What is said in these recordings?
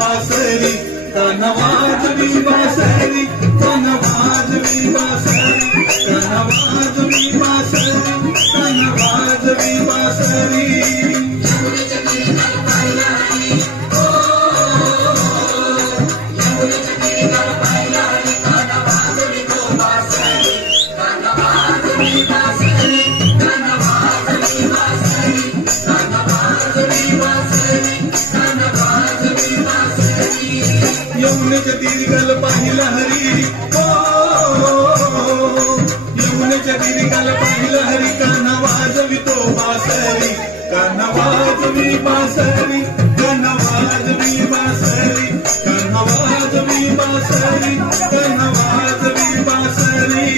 बासरी कान वाजवी बासरी कान वाजवी बासरी कान वाजवी बासरी कान वाजवी बासरी यमुनेच्या तीरी गल पाहिलं हरी हो यमुनेच्या तीरी गल पाहिलं हरी कान वाजवी तो बासरी कान वाजवी बासरी कान वाजवी बासरी कान वाजवी बासरी कान वाजवी बासरी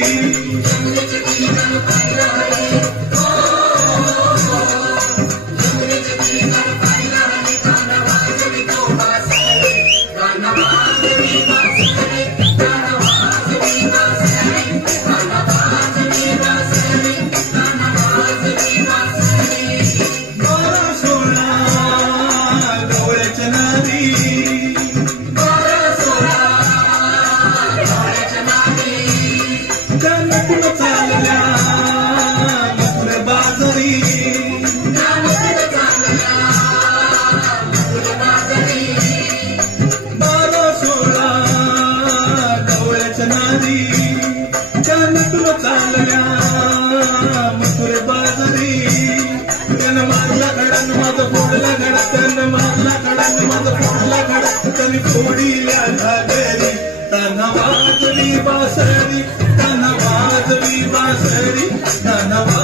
धन्यवाद बासरी धन्यवाद बासरी धन्यवाद